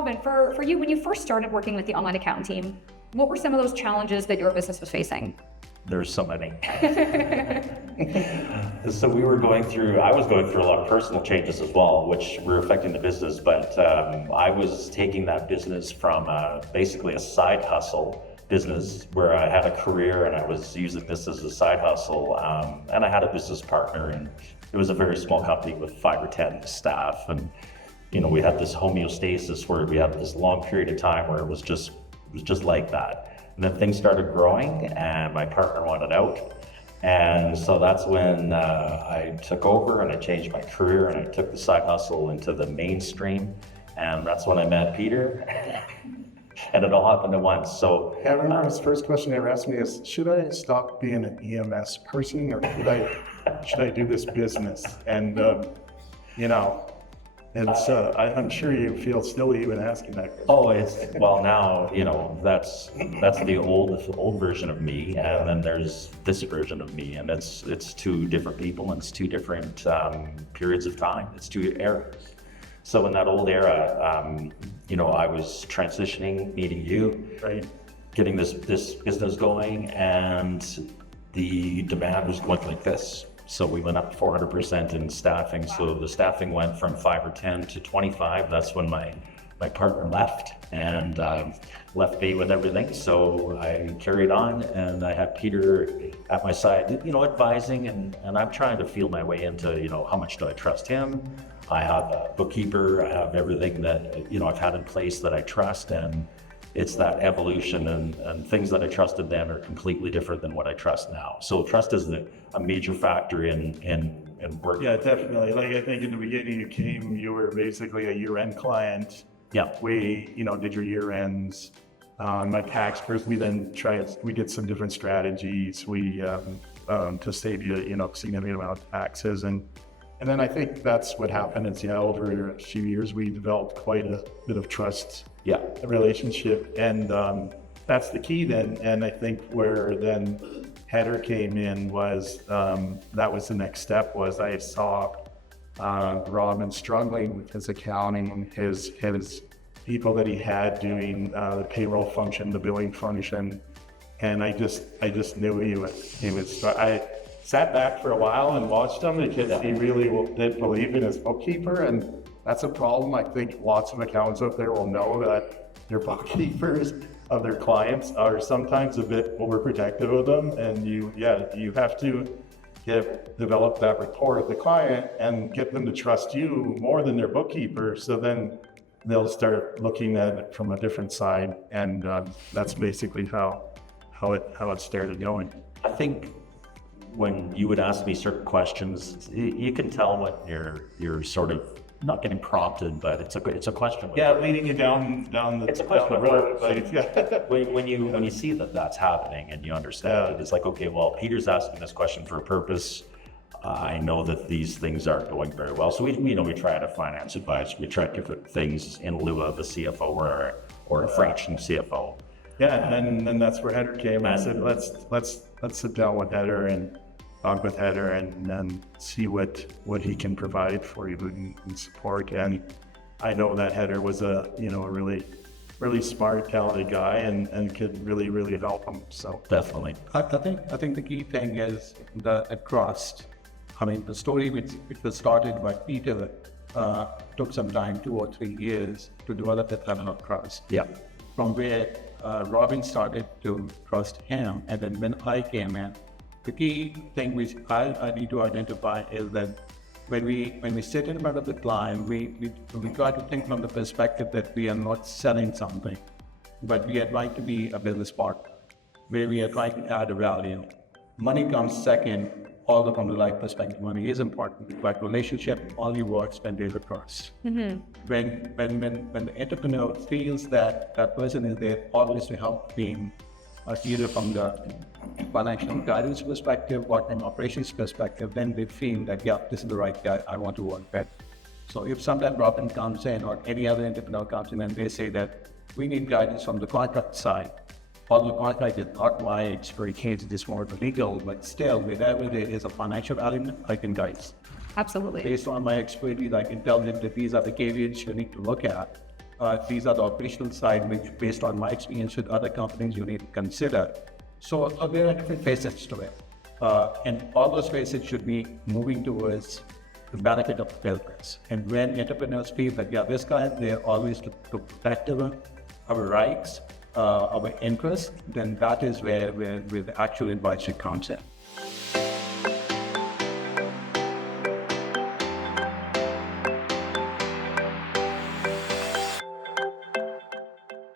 Robin, for you, when you first started working with the online accountant team, what were some of those challenges that your business was facing? There's so many. So I was going through a lot of personal changes as well, which were affecting the business, but I was taking that business from basically a side hustle business where I had a career and I was using this as a side hustle. And I had a business partner, and it was a very small company with 5 or 10 staff. And, we had this homeostasis where we had this long period of time where it was just like that. And then things started growing and my partner wanted out. And so that's when I took over and I changed my career and I took the side hustle into the mainstream. And that's when I met Peter. And it all happened at once. So I remember his first question he ever asked me is, should I stop being an EMS person or should I do this business? And, it's, I'm sure you feel silly even asking that question. Now, that's the old version of me, and then there's this version of me, and it's two different people, and it's two different periods of time. It's two eras. So in that old era, I was transitioning, meeting you, Right. getting this business going, and the demand was going like this. So we went up 400% in staffing. So the staffing went from 5 or 10 to 25. That's when my partner left and left me with everything. So I carried on, and I had Peter at my side, advising, and I'm trying to feel my way into, how much do I trust him? I have a bookkeeper. I have everything that, I've had in place that I trust, and it's that evolution, and things that I trusted then are completely different than what I trust now. So trust is a major factor in work. Yeah, definitely. Like, I think in the beginning you were basically a year-end client. Yeah. We, did your year ends. My tax person, we did some different strategies. We, to save you, significant amount of taxes. And then I think that's what happened in Seattle. Over a few years, we developed quite a bit of trust. Yeah. Relationship. And that's the key then. And I think where then Heather came in was, that was the next step. Was I saw Robin struggling with his accounting, his people that he had doing the payroll function, the billing function, and I just knew he was. I sat back for a while and watched him because he really did believe in his bookkeeper, and that's a problem. I think lots of accountants out there will know that their bookkeepers of their clients are sometimes a bit overprotective of them, and you have to develop that rapport with the client and get them to trust you more than their bookkeeper. So then they'll start looking at it from a different side, and that's basically how it started going. I think when you would ask me certain questions, you can tell when you're sort of not getting prompted, but it's a question. Yeah, leading you down the It's a question down the road. Like, when you see that that's happening and you understand it, it's like, okay, well, Peter's asking this question for a purpose. I know that these things aren't going very well. So we try to finance advice. We try different things in lieu of a CFO or a fractional CFO. Yeah, and then that's where Heather came. I said, let's sit down with Heather and talk with Heather and then see what he can provide for you and support. And I know that Heather was a really, really smart, talented guy and could really, really help him. So Definitely. I think the key thing is the trust. I mean, the story which was started by Peter took some time, 2 or 3 years, to develop that level of trust. Yeah. From where Robin started to trust him, and then when I came in, the key thing which I need to identify is that when we sit in front of the client, we try to think from the perspective that we are not selling something, but we are trying to be a business partner, where we are trying to add a value. Money comes second, although from the right perspective, money is important, but relationship only works when there's a trust. Mm-hmm. When the entrepreneur feels that that person is there always to help him, either from the financial guidance perspective or from operations perspective, then they feel that, yeah, this is the right guy I want to work with. So if sometimes Robin comes in or any other entrepreneur comes in and they say that we need guidance from the contract side, although contract is not my expertise, it is more legal, but still, whenever there is a financial element, I can guide. Absolutely. Based on my expertise, I can tell them that these are the caveats you need to look at. these are the operational side, which based on my experience with other companies, you need to consider. So there are different facets to it. And all those facets should be moving towards the benefit of business. And when entrepreneurs feel that, yeah, this guy, they're always to protect our rights, our interests, then that is where the actual advisory comes in.